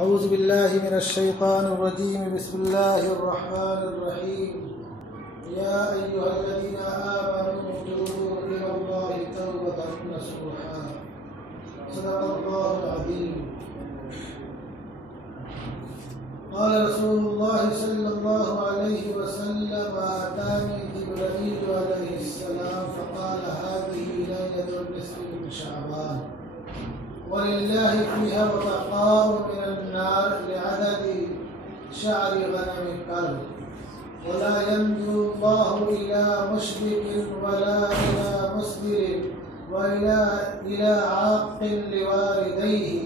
औज़ु बिल्लाहि मिनश्शैतानिर्रजीम बिस्मिल्लाहिर्रहमानिर्रहीम या अय्युहल्लज़ीना आमनू तूबू इलल्लाहि तौबतन नसूहा सदक़ल्लाहुल अज़ीम। क़ाल रसूलुल्लाह सल्लल्लाहु अलैहि वसल्लम आतानी जिब्रील अलैहिस्सलाम फ़क़ाल हाज़िही लैलतुन निस्फ़ि मिन शअबान वलिल्लाहि फ़ीहा वक़ाअ मिनन नार लिअदद शअरि गनमि कल्ब वला यंज़ुरु अल्लाहु इला मुश्रिकिन वला इला मुस्बिरिन वला इला आक़िन लिवालिदैहि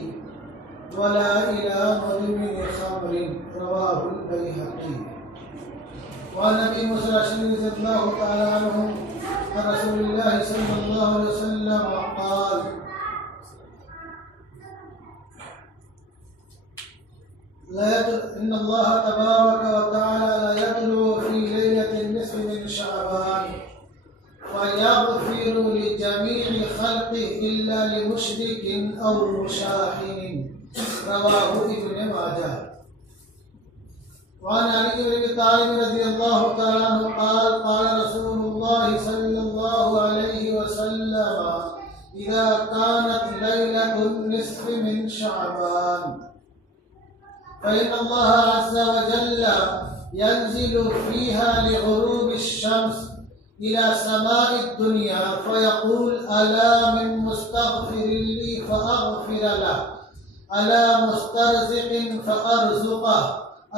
वला इला मुदमिन ख़म्रिन रवाहुल बैहक़ी। वअन अबी मूसा अल-अशअरी रज़ियल्लाहु तआला अन्हु अन रसूलिल्लाह सल्लल्लाहु अलैहि वसल्लम क़ाल इन्नल्लाह तबारक व तआला ला यत्लू फी लैलतिन निस्फ़ि मिन शअबान फयग़फ़िरु लिजमीइ ख़ल्क़िहि इल्ला लिमुशरिकिन औ मुशाहिनिन रवाहु इब्न माजाह। वअन अली इब्न अबी तालिब रज़ियल्लाहु तआला अन्हु क़ाल क़ाल रसूलुल्लाह सल्लल्लाहु अलैहि वसल्लम इज़ा कानत लैलतुन निस्फ़ि मिन शअबान फ़इन्न अल्लाह अज़्ज़ व जल्ल यंज़िलु फ़ीहा लिग़ुरूबि अश-शम्स इला समाइ दुनिया फ़यक़ूल अला मिन मुस्तग़फ़िरिन ली फ़अग़फ़िर लह अला मुस्तरज़िक़िन फ़अरज़ुक़ह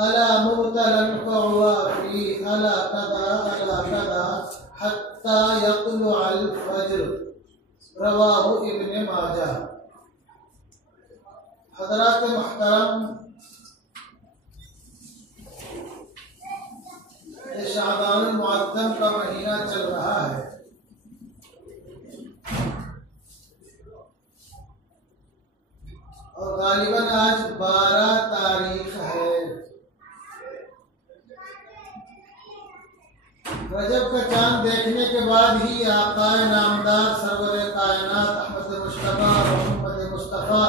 अला मुब्तलन फ़अवाफ़ीह अला कज़ा हत्ता यत्लुअल फ़ज्र रवाहु इब्न माजाह। हज़रात मुहतरम, शाबानुल मुअज़्ज़म का महीना चल रहा है और गालिबन आज 12 तारीख है। रजब का चांद देखने के बाद ही आकाए नामदार सरवर कायनात अहमद मुश्तबा मोहम्मद मुस्तफ़ा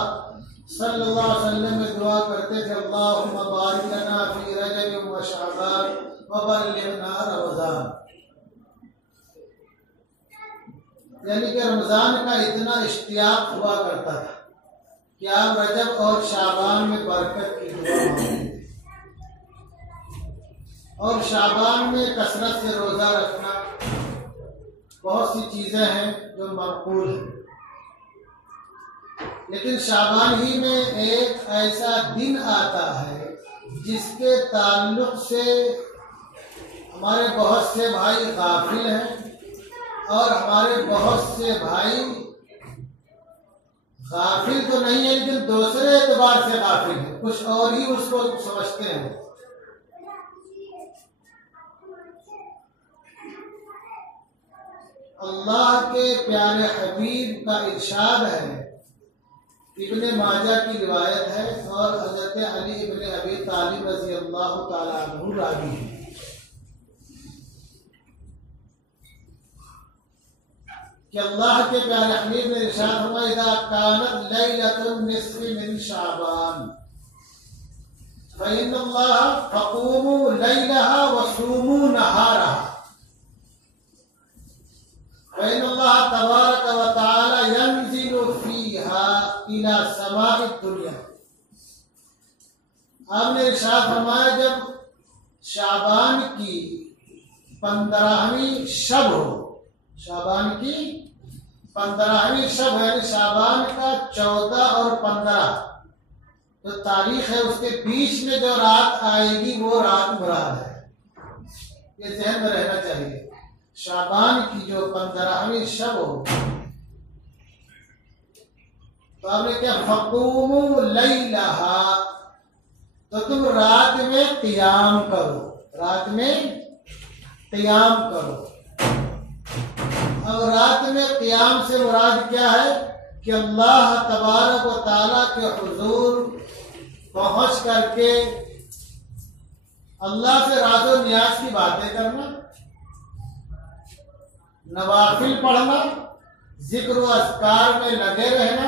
सल्लल्लाहु अलैहि वसल्लम में दुआ करते थे, अल्लाहुम्मा बारिक लना फी रजब व शअबान व बल्लिगना रमज़ान। यानी कि रमज़ान का इतना इश्तियाक हुआ करता था कि आप रजब और शाबान में बरकत की दुआ मांगते थे और शाबान में कसरत से रोज़ा रखना, बहुत सी चीज़ें हैं जो मक़बूल हैं। लेकिन शाबान ही में एक ऐसा दिन आता है जिसके ताल्लुक़ से हमारे बहुत से भाई गाफिल हैं और हमारे बहुत से भाई गाफिल तो नहीं है लेकिन दूसरे एतबार से गाफिल हैं, कुछ और ही उसको समझते हैं। अल्लाह के प्यारे हबीब का इरशाद है, इब्न माजा की रिवायत है और हज़रत अली इब्न अबी तालिब रज़ियल्लाहु ताला अन्हु रावी है कि अल्लाह के प्यारे हबीब ने इरशाद फरमाया, इज़ा कानत लैलतुन निस्फ़ि मिन शअबान फ़इन्नल्लाह फ़क़ूमू लैलहा व सूमू नहारहा फ़इन्नल्लाह तबारक व तआला यंज़िलु फ़ीहा इला समाइ दुनिया। आपने इरशाद फरमाया, जब शाबान की 15वीं शब हो, शाबान की 15वीं शब है, शाबान का 14 और 15 जो तारीख है उसके बीच में जो रात आएगी वो रात मुराद है। ये ज़हन में रहना चाहिए। शाबान की जो 15वीं शब हो तो आपने क्या, फ़क़ूमू लैलहा, तो तुम रात में क़ियाम करो, रात में क़ियाम करो। अब रात में क़ियाम से मुराद क्या है कि अल्लाह तबारक व तआला के हुज़ूर पहुँच करके अल्लाह से राज़ो नियाज की बातें करना, नवाफिल पढ़ना, जिक्र व अज़कार में लगे रहना,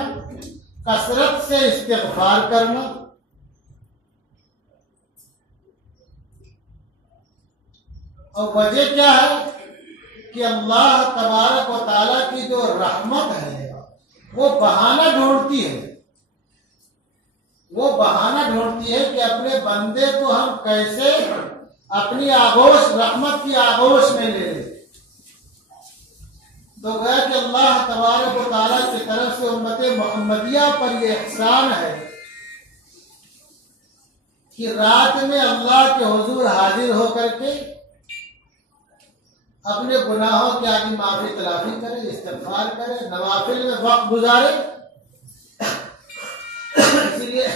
कसरत से इस्तिग़फ़ार करना और वजह क्या है कि अल्लाह तबारक व तआला की जो रहमत है वो बहाना ढूंढती है, वो बहाना ढूंढती है कि अपने बंदे को हम कैसे अपनी आगोश, रहमत की आगोश में ले लें। तो गया कि अल्लाह तबारक व तआला की तरफ से उम्मत मोहम्मदिया पर यह एहसान है कि रात में अल्लाह के हुजूर हाजिर होकर के अपने गुनाहों की आगे माफी तलाफी करे, इस्तिग़फ़ार करे, नवाफिल में वक्त गुजारे। इसीलिए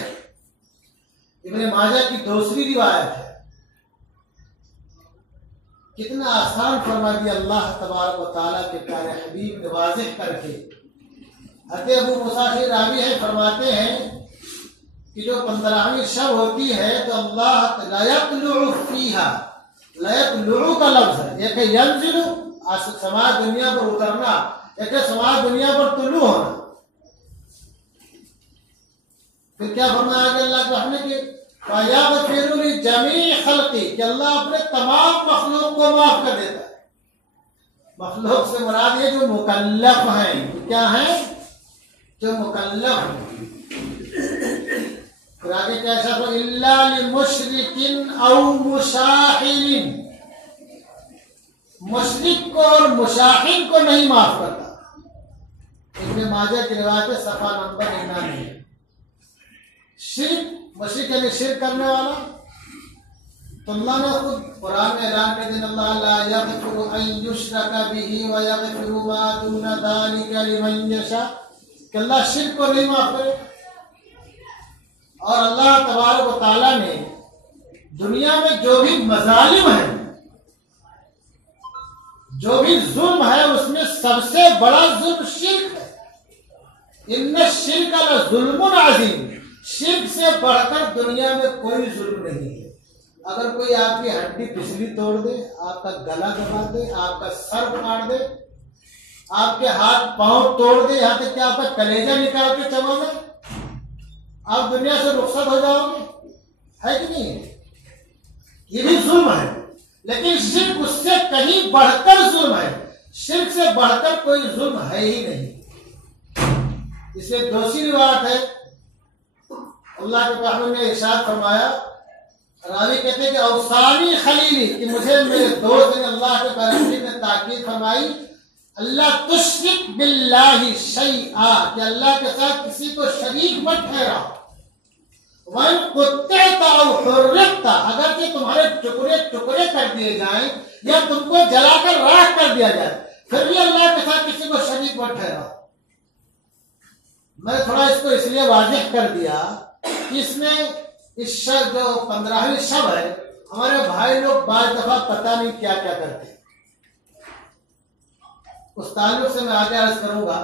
इब्ने माजा की दूसरी रिवायत है, कितना आसान फरमा दिया अल्लाह तबारक व तआला के प्यारे हबीब ने वाज़ेह करके। हज़रत अबू मुसाफिर रावी है, फरमाते हैं कि जो 15वीं शब होती है तो अल्लाह लयतलु फीहा, लयतलु का लफ्ज है, एक है यंज़िलु, समाज दुनिया पर उतरना, एक है समाज दुनिया पर तुलू होना। फिर क्या फरमाया गया अल्लाह के रहमत के फयग़फ़िरु लिजमीइ ख़ल्क़ि, कि अल्लाह अपने तमाम मखलूक को माफ कर देता है। मखलूक से मुराद ये जो मुकल्लफ हैं, क्या है, जो मुकल्लफ हैं। फिर आगे क्या शर्त, इल्ला लिमुशरिकिन औ मुशाहिरिन, मुशरिक को और मुशाहिर को नहीं माफ करता। इब्ने माजा की रिवायत है, सफा नंबर 99। शिर्क, मुशरिक यानी शिर्क करने वाला, तो अल्लाह ने खुद कुरान में ऐलान कर दिया, अल्लाह ला यग़फ़िरु अन युश्रका बिही व यग़फ़िरु मा दूना ज़ालिका लिमन यशा, कि अल्लाह शिर्क को नहीं माफ करे। और अल्लाह तबारक व तआला ने दुनिया में जो भी मजालिम है, जो भी जुल्म है, उसमें सबसे बड़ा जुल्म शिर्क है। इन्ना शिर्क लज़ुल्मुन अज़ीम, शिर्क से बढ़कर दुनिया में कोई जुल्म नहीं है। अगर कोई आपकी हड्डी पिछली तोड़ दे, आपका गला दबा दे, आपका सर काट दे, आपके हाथ पांव तोड़ दे, यहाँ तक कि आपका कलेजा निकाल के चबा दे, आप दुनिया से रुखसत हो जाओगे, है कि नहीं? ये भी जुल्म है, लेकिन शिर्क उससे कहीं बढ़कर जुल्म है। शिर्क से बढ़कर कोई जुल्म है ही नहीं। इसलिए दूसरी बात है, अल्लाह के पैगंबर ने इरशाद फरमाया, रावी कहते हैं कि औसानी खलीली, कि मुझे मेरे दोस्त ने, अल्लाह के पैगंबर ने ताकीद फरमाई, अल्लाह तुश्रिक बिल्लाहि शैआ, कि अल्लाह के साथ किसी को शरीक मत ठहराओ। वन कुत्तेता औ हुर्रिक़ता, अगर कि तुम्हारे टुकड़े टुकड़े कर दिए जाएं या तुमको जलाकर राख कर दिया जाए, फिर भी अल्लाह के साथ किसी को शरीक मत ठहराओ। मैं थोड़ा इसको इसलिए वाज़ेह कर दिया कि इसमें इस शब, जो 15वीं शब है, हमारे भाई लोग बार दफा पता नहीं क्या क्या करते हैं। उस ताल्लुक से मैं आगे अर्ज करूंगा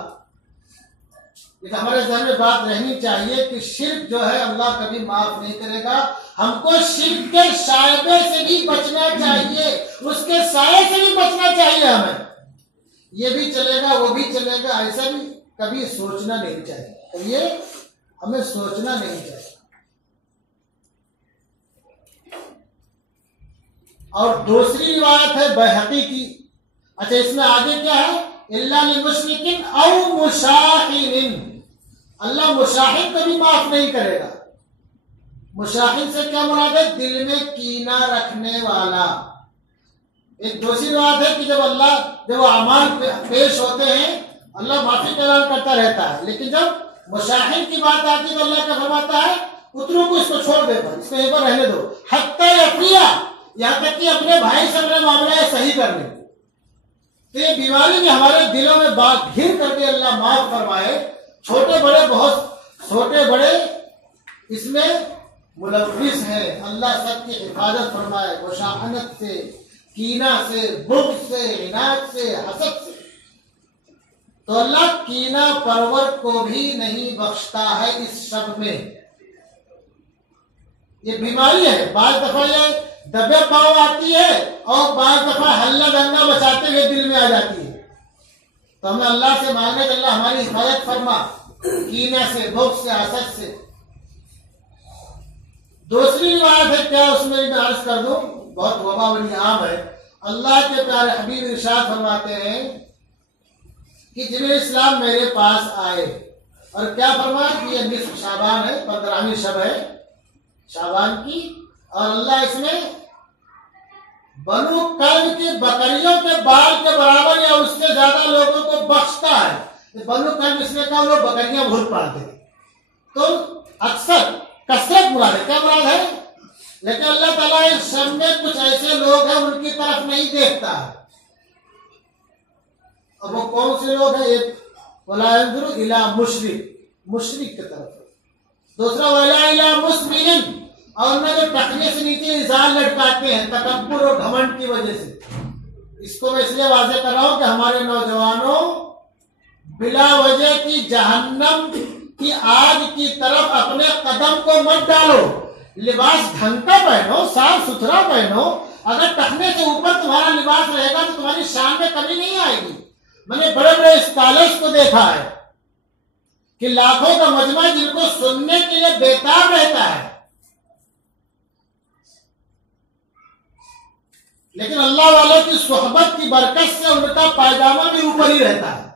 कि हमारे ज़हन में बात रहनी चाहिए कि शिर्क जो है अल्लाह कभी माफ नहीं करेगा। हमको शिर्क के शायबे से भी बचना चाहिए, उसके साये से भी बचना चाहिए। हमें ये भी चलेगा, वो भी चलेगा, ऐसा भी कभी सोचना नहीं चाहिए। तो ये हमें सोचना नहीं चाहिए। और दूसरी रिवायत है बैहक़ी की। अच्छा, इसमें आगे क्या है, इल्ला लिमुशरिकिन औ मुशाहिरिन, अल्लाह मुशाहिर को भी माफ नहीं करेगा। मुशाहिर से क्या मुराद है, दिल में कीना रखने वाला। एक दूसरी बात है कि जब अमाल पेश होते हैं, अल्लाह माफी का ऐलान करता रहता है, लेकिन जब मुशाहिर की बात आती है तो अल्लाह क्या फरमाता है, उतरों को इसको छोड़ देता, इसको एक बार रहने दो, हत्ता यफिया, यहाँ तक कि अपने भाई से अपने मामला सही कर ले। तो ये बीमारी में हमारे दिलों में बात घिर करके अल्लाह माफ फरमाए। छोटे बड़े, बहुत छोटे बड़े इसमें मुलव्विस है। अल्लाह सबकी हिफाजत फरमाए, मुशाहनत से, कीना से, बुग़्ज़ से, इनाद से, हसद से। तो अल्लाह कीना परवर को भी नहीं बख्शता है इस शब में। ये बीमारी है, बाज़ दफा ये दबे पाव आती है और बाज़ दफा हल्ला दंगा बचाते हुए दिल में आ जाती है। तो हमें अल्लाह से मांगने कि अल्लाह हमारी हिफाजत फरमा कीना से, बुग़्ज़ से, हसद से। दूसरी बात है क्या, उसमें भी मैं अर्ज कर दूं, बहुत वबा बड़ी आम है। अल्लाह के प्यारे हबीब इरशाद फरमाते हैं कि जिन्हें इस्लाम मेरे पास आए, और क्या फरमाया कि ये निस्फ शाबान है, 15वीं शब है शाबान की, और अल्लाह इसमें बनु कल्ब की बकरियों के बाल के बराबर या उससे ज्यादा लोगों को बख्शता है। बनु कल्ब इसमें कहा लोग बकरियां बहुत पालते, तो अक्सर कसरत मुराद है, क्या मुराद है? लेकिन अल्लाह ताला इस शब में कुछ ऐसे लोग हैं उनकी तरफ नहीं देखता। अब वो कौन से लोग हैं? एक वला यंजुरु इला मुशरिक की तरफ, दूसरा वला इला मुस्मिन, और न जो टखने से नीचे इज़ार लटकाते हैं तकब्बुर और घमंड की वजह से। इसको मैं इसलिए वाज़ेह कर रहा हूं कि हमारे नौजवानों बिला वजह की जहन्नम की आग की तरफ अपने कदम को मत डालो। लिबास ढंग का पहनो, साफ सुथरा पहनो। अगर टखने से ऊपर तुम्हारा लिबास रहेगा तो तुम्हारी शान में कमी नहीं आएगी। मैंने बड़े बड़े स्कॉलर्स को देखा है कि लाखों का मजमा जिनको सुनने के लिए बेताब रहता है, लेकिन अल्लाह वालों की सोहबत की बरकत से उनका पायजामा भी ऊपर ही रहता है।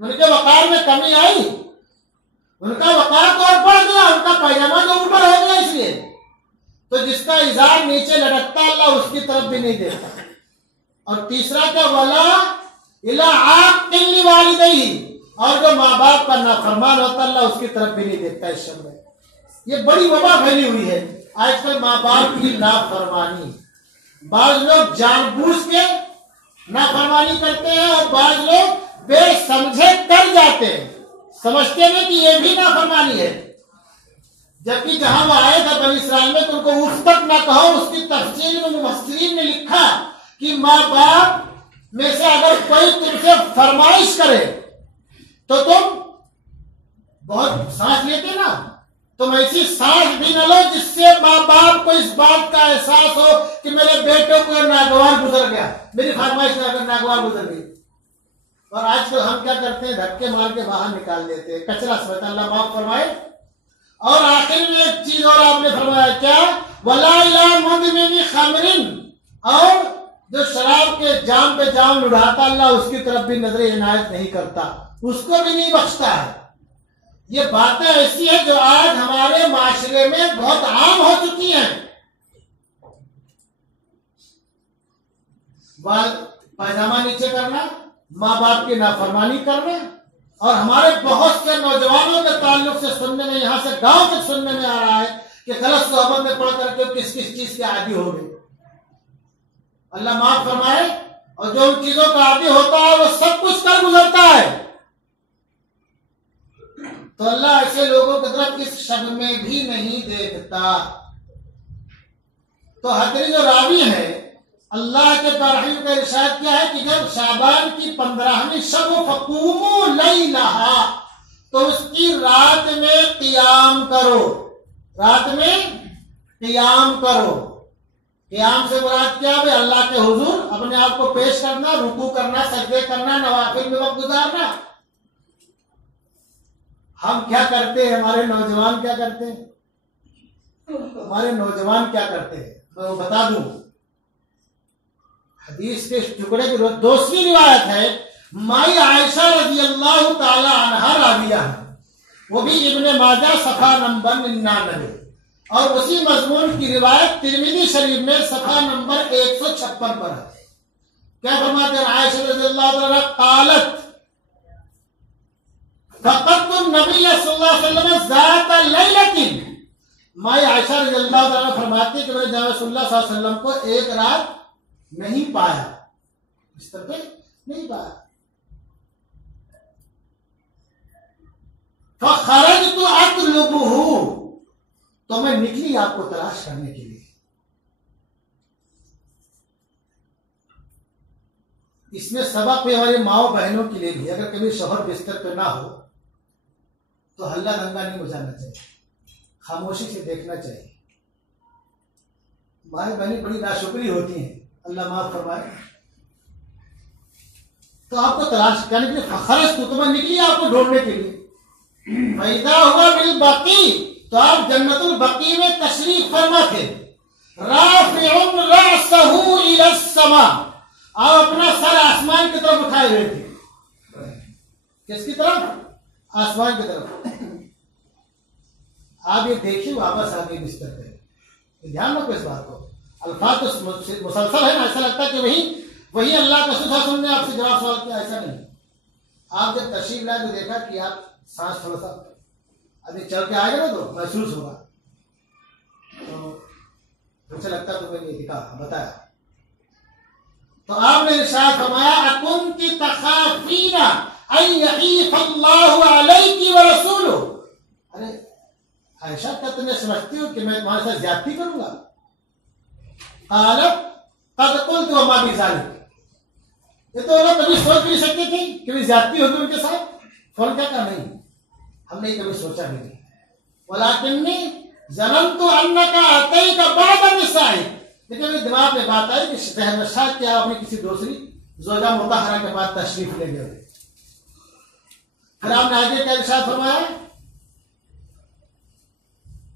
उनके वकार में कमी आई, उनका वकार तो और बढ़ गया, उनका पायजामा तो ऊपर हो गया। इसलिए तो जिसका इज़ार नीचे लटकता अल्लाह उसकी तरफ भी नहीं देखता। और तीसरा क्या, वला इला आक़िल वालिदैहि, और जो माँ बाप का नाफरमान होता अल्लाह उसकी तरफ भी नहीं देखता। इस शब्द में ये बड़ी वबा फैली हुई है आजकल, माँ बाप की नाफरमानी। बाज लोग जानबूझ के नाफरमानी करते हैं और बाज लोग बेसमझे कर जाते हैं, समझते हैं कि ये भी नाफरमानी है। जबकि जहां वो आए थे बनी इस्राइल में तो उनको उफ तक ना कहो। उसकी तफसीर में मुफस्सिरीन ने लिखा कि माँ बाप में से अगर कोई तुमसे फरमाइश करे तो तुम बहुत सांस लेते ना, तुम ऐसी सांस भी न लो जिससे माँ बाप को इस बात का एहसास हो कि मेरे बेटे को नागवार गुजर गया, मेरी फरमाइश नागवार गुजर गई। और आजकल हम क्या करते हैं, धक्के मार के बाहर निकाल देते हैं, कचरा समझता, अल्लाह माफ फरमाए। और आखिर में एक चीज और आपने फरमाया, क्या, वला इला मुदमिनी खमरिन, और जो शराब के जाम पे जाम उड़ाता अल्लाह उसकी तरफ भी नजर इनायत नहीं करता, उसको भी नहीं बख्शता है। ये बातें ऐसी है जो आज हमारे माशरे में बहुत आम हो चुकी हैं। पायजामा नीचे करना, माँ बाप की नाफरमानी करना, और हमारे बहुत से नौजवानों के ताल्लुक से सुनने में, यहां से गांव तक सुनने में आ रहा है कि गलत सोहबत में पढ़ करके किस किस चीज के आदी हो गए। अल्लाह माफ फरमाए। और जो उन चीजों का आदी होता है वो सब कुछ कर गुजरता है। तो अल्लाह ऐसे लोगों की तरफ इस शब्द में भी नहीं देखता। तो हदरी जो रावी है, अल्लाह के बरहीम का इरशाद क्या है कि जब शाबान की 15वीं शब फकूमू लैलहा, तो उसकी रात में क़ियाम करो, रात में क़ियाम करो। क़ियाम से मुराद क्या है? अल्लाह के हुजूर अपने आप को पेश करना, रुकू करना, सजदे करना, नवाफिल में वक्त गुजारना। हम क्या करते हैं, हमारे नौजवान क्या करते हैं? हमारे नौजवान क्या करते हैं मैं वो बता दूं। हदीस के टुकड़े की दूसरी रिवायत है, माई आयशा रज़ी अल्लाह ताला अन्हा राविया है, वो भी इब्ने माजा सफा नंबर 99, और उसी मजमून की रिवायत तिरमिज़ी शरीफ में सफा नंबर 156 पर है। क्या फरमाते हैं आयशा रज़ी अल्लाह ताला, कालत फक़त नबी सल्लल्लाहु अलैहि वसल्लम ज़ात लैलतिन, माई आयशा रज़ी अल्लाह ताला फरमाती कि मैंने जनाब सल्लल्लाहु अलैहि वसल्लम को एक रात नहीं पाया, बिस्तर पे नहीं पाया। फ़ख़रजतु अतलुबुहु, तो मैं निकली आपको तलाश करने के लिए। इसमें सबक है हमारी माओ बहनों के लिए भी, अगर कभी शौहर बिस्तर पे ना हो तो हल्ला दंगा नहीं मचाना चाहिए, खामोशी से देखना चाहिए। भाई बहनें बड़ी नाशुक्री होती हैं, अल्लाह माफ फरमाए। तो आपको तलाश करने के लिए फखरस तो मैं निकली आपको ढूंढने के लिए। पैदा हुआ बिल बाकी, तो आप जन्नतुल बकी में तशरीफ फरमा थे। राफिउन रअसहु इला समा, आप अपना सर आसमान की तरफ उठाए हुए थे। किसकी तरफ? आसमान की तरफ। आप ये देखिए वापस आगे बिस्तर पे, ध्यान रखो इस बात को। अल्फाज तो मुसलसल है ना, ऐसा लगता है कि वही अल्लाह का रसूल ने आपसे जवाब सवाल किया, ऐसा नहीं। आप जब तशरीफ लाए तो देखा कि आप सांस थोड़ा सा अभी चल के आएगा ना तो महसूस होगा, तो मुझे लगता तो मैंने दिखा बताया। तो आपने इरशाद फरमाया अकुंती तखाफीना अन यहीफ अल्लाहु अलैकी व रसूलुहु, अरे आयशा क्या तुम्हें समझती हो कि मैं तुम्हारे साथ ज्यादती करूंगा? कद कुल्तु वमा बिज़ालिक, ये तो लोग कभी सोच भी नहीं सकते थे कि भी ज्यादती होगी उनके साथ। फौरन क्या कहा? नहीं, हमने कभी सोचा भी नहीं। वलाकिन्नी ज़ननतु अन्नका अतैका बअद निसाई, लेकिन मेरे दिमाग में बात आई कि शायद क्या आपने किसी दूसरी ज़ौजा मुतहरा के बाद तशरीफ ले गए। फिर आपने आगे क्या इरशाद फरमाया?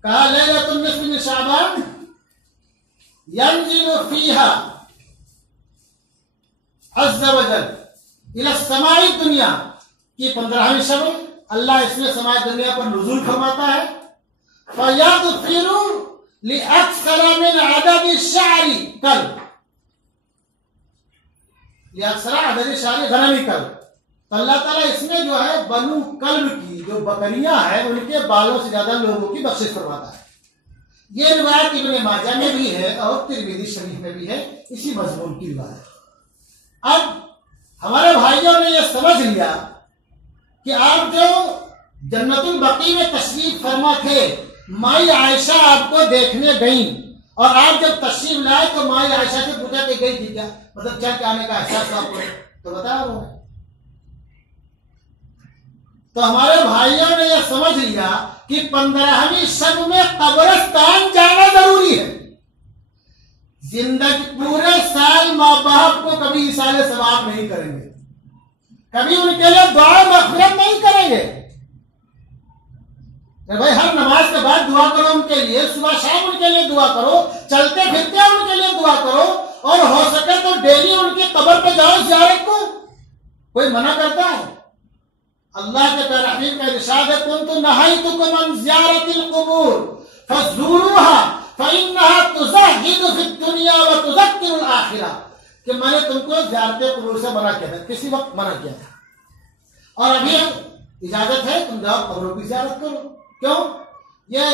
कहा लैलतुन निस्फ़ मिन शाबान यंज़िलु फीहा अज़्ज़ा वजल इला समाई दुनिया, की 15वीं शब अल्लाह इसमें समाई दुनिया पर नुज़ूल फरमाता है। फयग़फ़िरु लिअक्सर मिन अदद शारी कल, लिअक्सर अदद शारी गनमी कल, तो अल्लाह ताला इसमें जो है बनु कल्ब की जो बकरियां हैं उनके बालों से ज्यादा लोगों की बख्शिश फरमाता है। ये रिवायत इब्ने माजा में भी है और तिरमिज़ी शरीफ में भी है, इसी मज़मून की रिवायत। अब हमारे भाइयों ने यह समझ लिया कि आप जो जन्नतुल बकी में तशरीफ फरमा थे, माई आयशा आपको देखने गई, और आप जब तशरीफ लाए तो माई आयशा से पूछा कि गई थी क्या, मतलब चल के आने का एहसास आपको, तो बताया उन्होंने। तो हमारे भाइयों ने यह समझ लिया कि 15वीं शब में कब्रिस्तान जाना जरूरी है। जिंदगी पूरे साल माँ बाप को कभी इसाले सवाब नहीं करेंगे, कभी उनके लिए दुआ मग़फ़िरत नहीं करेंगे। भाई हर नमाज के बाद दुआ करो उनके लिए, सुबह शाम उनके लिए दुआ करो, चलते फिरते उनके लिए दुआ करो, और हो सके तो डेली उनकी कब्र पे जाओ ज़ियारत को। कोई मना करता है? अल्लाह के प्यारे हबीब का इरशाद है कुन्तु नहयतुकुम अन ज़ियारतिल क़ुबूर फज़ूरूहा फ़इन्नहा तुज़हिदु फ़िद दुनिया व तुज़क्किरुल आखिरा, कि मैंने तुमको ज़ियारत क़ुबूर से मना किया था, किसी वक्त मना किया था, और अभी इजाजत है तुम जाओ कब्रों की ज़ियारत करो। क्यों? ये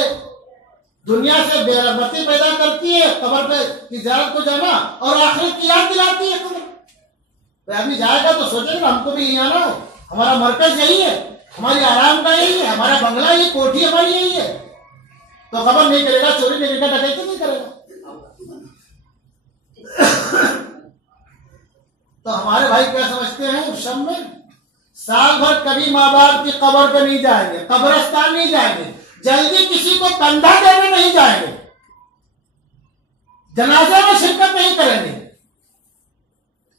दुनिया से बेरहमती पैदा करती है कब्र पे की ज़ियारत को जाना, और आखिरत की याद दिलाती है कब्र। आदमी जाएगा तो सोचेगा हमको भी यही आना है, हमारा मरकज यही है, हमारी आराम का यही है, हमारा बंगला यही, कोठी हमारी यही है, तो खबर नहीं करेगा, चोरी नहीं करेगा, डकैती नहीं करेगा। तो हमारे भाई क्या समझते हैं उस शब में साल भर कभी माँ बाप की कब्र पे नहीं जाएंगे, कब्रिस्तान नहीं जाएंगे, जल्दी किसी को कंधा देने नहीं जाएंगे, जनाजा में शिरकत नहीं करेंगे।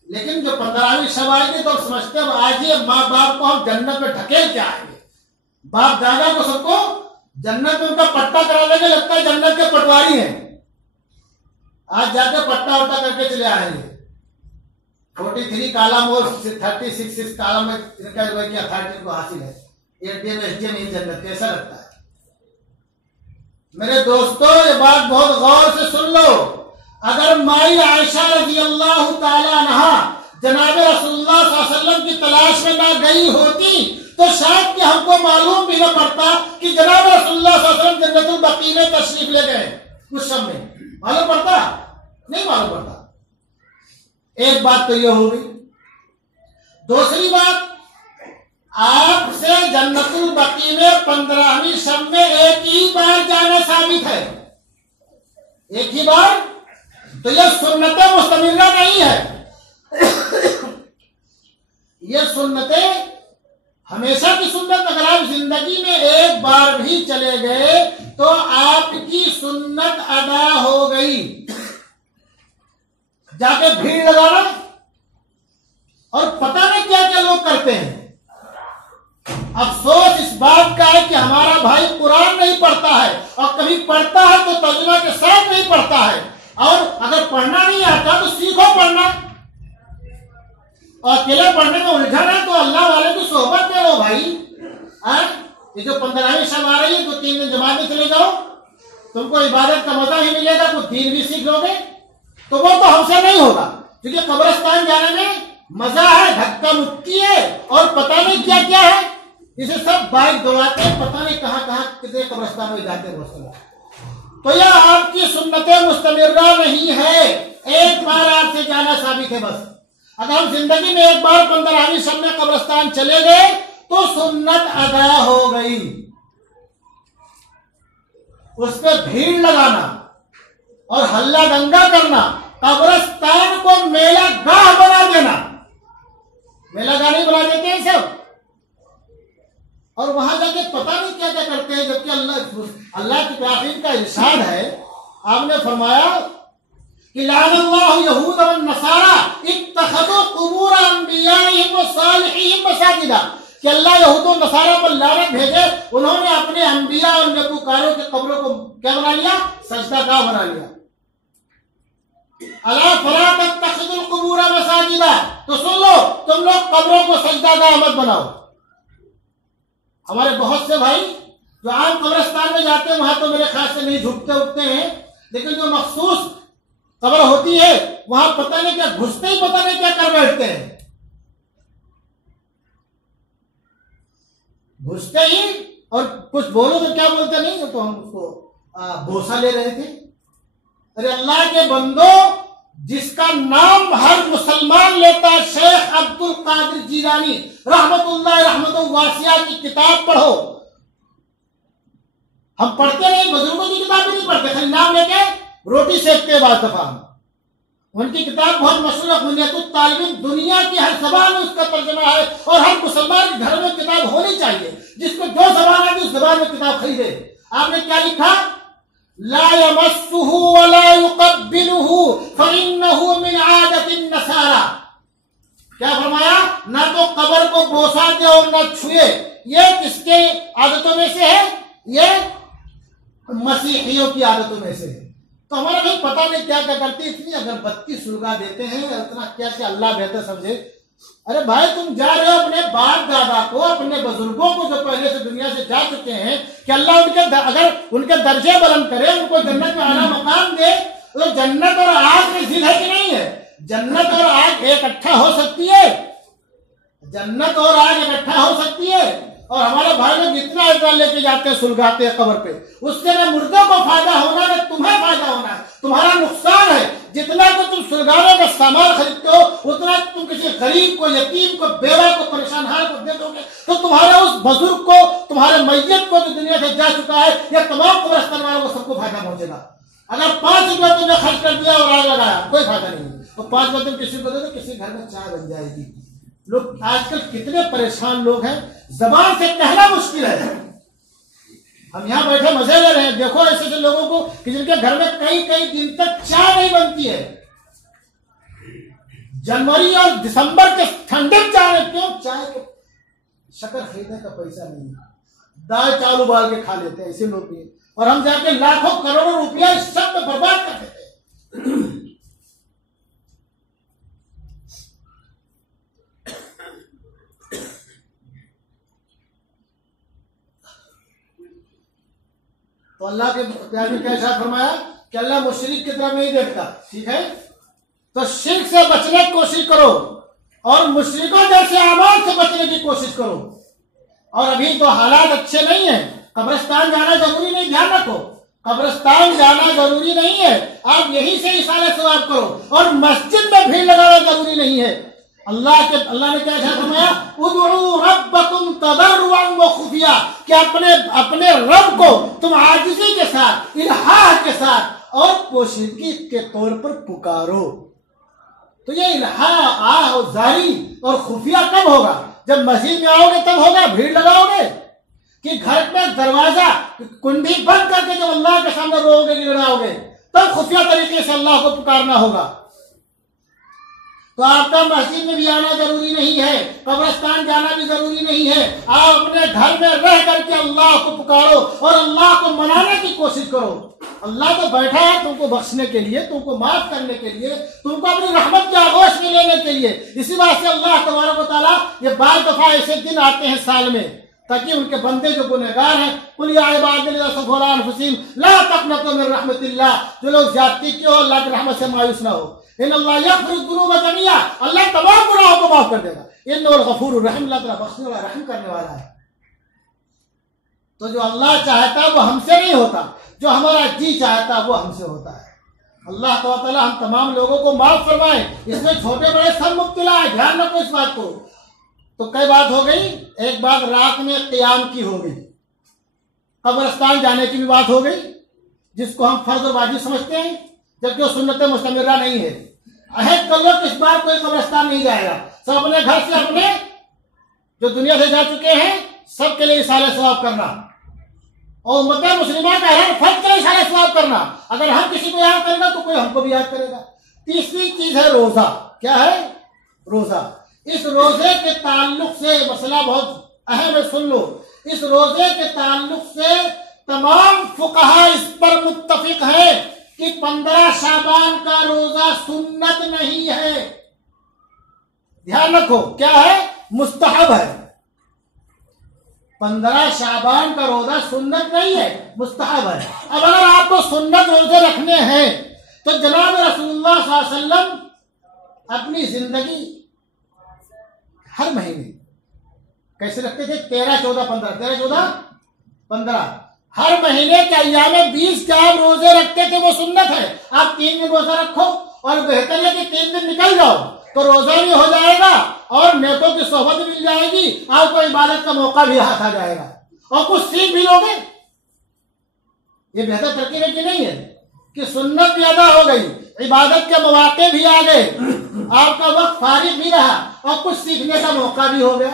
लेकिन जो 15वीं शब आएगी तो समझते हैं आज ये माँ बाप को हम जन्नत में ढकेल के आएंगे, बाप दादा को सबको जन्नत में उनका पट्टा करा देंगे, लगता है जन्नत के पटवारी हैं। आज जाके पट्टा वट्टा करके चले आएंगे। 43 कालम और 36 कालम में इनका जो है कि अथॉरिटी को हासिल है, एटीएम एसटीएम नहीं जन्नत, कैसा लगता है? मेरे दोस्तों ये बात बहुत गौर से सुन लो। अगर माई आयशा रज़ी अल्लाह ताला अन्हा जनाब रसूलुल्लाह सल्लल्लाहु अलैहि वसल्लम की तलाश में ना गई होती तो शायद कि हमको मालूम भी न पड़ता कि जनाब रसूलुल्लाह सल्लल्लाहु अलैहि वसल्लम जन्नतुल बकी में तशरीफ ले गए। उस समय मालूम पड़ता? नहीं मालूम पड़ता। एक बात तो यह हो गई। दूसरी बात, आपसे जन्नतुल बकी में 15वीं शब में एक ही बार जाना साबित है, एक ही बार, तो यह सुन्नतें मुस्तमिरा नहीं है। यह सुन्नतें हमेशा की सुन्नत, अगर आप जिंदगी में एक बार भी चले गए तो आपकी सुन्नत अदा हो गई। जाके भीड़ लगाना और पता नहीं क्या क्या लोग करते हैं। अफसोस इस बात का है कि हमारा भाई कुरान नहीं पढ़ता है, और कभी पढ़ता है तो तर्जुमा के साथ नहीं पढ़ता है। और अगर पढ़ना नहीं आता तो सीखो पढ़ना, और अकेले पढ़ने में उलझन है तो अल्लाह वाले की सोहबत में लो भाई। ये जो 15वीं शब आ रही है, 2-3 दिन जमात में चले जाओ, तुमको इबादत का मजा भी मिलेगा, कुछ दीन भी सीख लोगे। तो वो तो हमसे नहीं होगा, क्योंकि कब्रिस्तान जाने में मजा है, धक्का मुक्की है, और पता नहीं क्या क्या है। इसे सब बाइक दौड़ाते हैं, पता नहीं कहां कहां कितने कब्रिस्तान में जाते हैं। तो यह आपकी सुन्नत मुस्तमिर्रा नहीं है, एक बार आपसे जाना साबित है बस। अगर हम जिंदगी में एक बार 15वीं शब में कब्रिस्तान चले गए तो सुन्नत अदा हो गई। उस पर भीड़ लगाना और हल्ला दंगा करना, कब्रिस्तान को मेला गाह बना देना, मेला गाह नहीं बना देते हैं सब, और वहां जाके पता नहीं क्या क्या करते हैं। जबकि अल्लाह की तारीफ का इरशाद है, आपने फरमाया कि लानल्लाहु यहूद व नसारा इत्तखज़ू कुबूर अंबियाइहिम व सालिहीन मसाजिदा, कि अल्लाह यहूद और नसारा पर लानत भेजे, उन्होंने अपने अंबिया और नेककारों के कब्रों को क्या बना लिया? सजदागाह बना लिया। अला फला तत्तखिजुल कुबूर मसाजिदा, तो सुन लो, तुम लोग कब्रों को सजदागाह मत बनाओ। हमारे बहुत से भाई जो आम कब्रिस्तान में जाते हैं, वहां तो मेरे ख्याल से नहीं झुकते उठते हैं, लेकिन जो मखसूस कब्र होती है वहां पता नहीं क्या घुसते ही पता नहीं क्या कर बैठते हैं। घुसते ही और कुछ बोलो तो क्या बोलते नहीं, तो हम उसको बोसा ले रहे थे। अरे अल्लाह के बंदो, जिसका नाम हर मुसलमान लेता है, शेख अब्दुल कादिर जीलानी रहमतुल्लाह रहमतुल वासिया की किताब पढ़ो। हम पढ़ते नहीं, बुजुर्गों की किताब भी नहीं पढ़ते, खाली नाम लेके रोटी सेकते बाद दफा। उनकी किताब बहुत मशहूर है, बुनियादुल तालिबीन, दुनिया की हर ज़बान में उसका तर्जुमा है, और हर मुसलमान के घर में किताब होनी चाहिए। जिसको जो ज़बान आती उस ज़बान में किताब खरीदे। आपने क्या लिखा? ला यमस्सुहु व ला युक़ब्बिलुहु फ़इन्नहु मिन आदतिन नसारा। क्या फरमाया? ना तो कब्र को बोसा दे और ना छुए। ये किसके आदतों में से है? ये मसीहियों की आदतों में से है। तो हमारा भाई पता नहीं क्या क्या करती, इतनी अगरबत्ती सुलगा देते हैं, इतना क्या क्या अल्लाह बेहतर समझे। अरे भाई, तुम जा रहे हो अपने बाप दादा को, अपने बुजुर्गों को जो पहले से दुनिया से जा चुके हैं, कि अल्लाह अगर उनके दर्जे बुलंद करे, उनको जन्नत में आला मकाम दे, तो जन्नत और आग में जिद है कि नहीं है? जन्नत और आग इकट्ठा हो सकती है, जन्नत और आग इकट्ठा हो सकती है। और हमारे भाई लोग इतना इतना लेके जाते हैं, सुलगाते हैं कब्र पे, उससे ना मुर्दों को फायदा होना ना तुम्हें फायदा होना है, तुम्हारा नुकसान है। जितना तो तुम सुलगाने का सामान खरीदते हो, उतना तुम किसी गरीब को, यतीम को, बेवा को, परेशान हाल को दे दोगे, तो तुम्हारा उस बुजुर्ग को, तुम्हारे मैयत को जो दुनिया से जा चुका है, या तमाम कब्रिस्तान वालों को सबको फायदा पहुंचेगा। अगर 5 रुपया तुमने खर्च कर दिया और आग लगाया, कोई फायदा नहीं। तो 5 रुपये तुम किसी को दे दो, किसी घर में चाय बन जाएगी। लोग आजकल कितने परेशान लोग हैं, जबान से कहना मुश्किल है। हम यहां बैठे मजे ले रहे हैं, देखो ऐसे ऐसे लोगों को कि जिनके घर में कई कई दिन तक चाय नहीं बनती है। जनवरी और दिसंबर के ठंडे चाय, क्यों? चाय को शक्कर खरीदने का पैसा नहीं है, दाल चावल उबाल के खा लेते हैं ऐसे लोग भी। और हम जाके लाखों करोड़ों रुपया इस सब में बर्बाद कर देते हैं। तो अल्लाह के प्यार में क्या इरशाद फरमाया कि अल्लाह मुशरिक की तरफ नहीं देखता, ठीक है? तो शिर्क से बचने की कोशिश करो, और मुशरिकों जैसे अमाल से बचने की कोशिश करो। और अभी तो हालात अच्छे नहीं है, कब्रिस्तान जाना जरूरी नहीं, ध्यान रखो, कब्रिस्तान जाना जरूरी नहीं है। आप यहीं से इशारे सवाब करो, और मस्जिद में भीड़ लगाना जरूरी नहीं है। अल्लाह ने क्या फरमाया? उदउ रब्बकुम तदर्रुअन व खुफिया, कि अपने रब को तुम आजिज़ी के साथ, इल्हाह के साथ और पोशीदगी के तौर पर पुकारो। तो ये इल्हाह और जारी और खुफिया कब होगा? जब मस्जिद में आओगे तब होगा, भीड़ लगाओगे, कि घर में दरवाजा कुंडी बंद करके जब अल्लाह के सामने रोओगे, गिड़ाओगे, तब खुफिया तरीके से अल्लाह को पुकारना होगा। तो आपका मस्जिद में भी आना जरूरी नहीं है, कब्रिस्तान जाना भी जरूरी नहीं है। आप अपने घर में रह करके अल्लाह को पुकारो और अल्लाह को मनाने की कोशिश करो। अल्लाह तो बैठा है तुमको बख्शने के लिए, तुमको माफ करने के लिए, तुमको अपनी रहमत के आगोश में लेने के लिए। इसी बात से अल्लाह तबारक व तआला ये बार दफा ऐसे दिन आते हैं साल में, ताकि उनके बंदे जो गुनहगार हैं, कुल या इबादिल्लाह सफ़ुरा अनफुसिहिम ला तक़नतू मिन रहमतिल्लाह, जो लोग ज्यादती की हो अल्लाह की रहमत से मायूस ना हो। इन्नल्लाह यग़फ़िरुज़्ज़ुनूब जमीआ, अल्लाह तमाम गुनाहों को माफ कर देगा। इन्नहुल गफ़ूरुर रहीम, अल्लाह तआला बख्शने वाला रहम करने वाला है। तो जो अल्लाह चाहता है वो हमसे नहीं होता, जो हमारा जी चाहता है वो हमसे होता है। अल्लाह तआला हम तमाम लोगों को माफ फरमाए। इसमें छोटे बड़े सब मुब्तला है, ध्यान रखो इस बात को। तो कई बात हो गई, एक बात रात में क़ियाम की हो गई, कब्रिस्तान जाने की भी बात हो गई, जिसको हम फर्ज और वाजिब समझते हैं, जबकि वो सुन्नत मुस्तमर्रा नहीं है। अहद कर लो कि इस बार कोई कब्रिस्तान नहीं जाएगा, सब अपने घर से, अपने जो दुनिया से जा चुके हैं सबके लिए इसाले सवाब करना, और उम्मत मुस्लिमा का हर फर्ज के लिए इसाले सवाब करना। अगर हम किसी को याद करेंगे तो कोई हमको भी याद करेगा। तीसरी चीज है रोजा। क्या है? रोजा। इस रोजे के ताल्लुक से मसला बहुत अहम है, सुन लो। इस रोजे के ताल्लुक से तमाम फुकहा इस पर मुत्तफिक है कि 15 शाबान का रोजा सुन्नत नहीं है। ध्यान रखो, क्या है? मुस्तहब है। 15 शाबान का रोजा सुन्नत नहीं है, मुस्तहब है। अब अगर आपको सुन्नत रोजे रखने हैं तो जनाब रसूलुल्लाह सल्लल्लाहु अलैहि वसल्लम अपनी जिंदगी हर महीने कैसे रखते थे? 13, 14, 15, 13, 14, 15 हर महीने के अय्याम 20 के आप रोजे रखते थे, वो सुन्नत है। आप 3 दिन रोजा रखो और बेहतर है कि 3 दिन निकल जाओ तो रोजा भी हो जाएगा और नेकों की सोहबत मिल जाएगी, आपको इबादत का मौका भी हाथ आ जाएगा और कुछ सीख भी लोगे। ये बेहतर तरकीब है कि नहीं है? कि सुन्नत भी अदा हो गई, इबादत के मौके भी आ गए, आपका वक्त फारिग भी रहा और कुछ सीखने का मौका भी हो गया,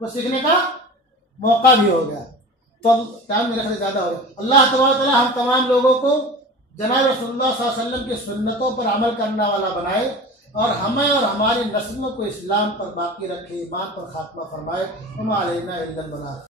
कुछ सीखने का मौका भी हो गया। तो टाइम मेरे ख्याल ज्यादा हो गया। अल्लाह तबारक व तआला हम तमाम लोगों को जनाब रसूलुल्लाह सल्लल्लाहु अलैहि वसल्लम की सुन्नतों पर अमल करने वाला बनाए और हमें और हमारी नस्लों को इस्लाम पर बाकी रखे, ईमान पर खात्मा फरमाए। वमा अलैना इल्लल बलाग।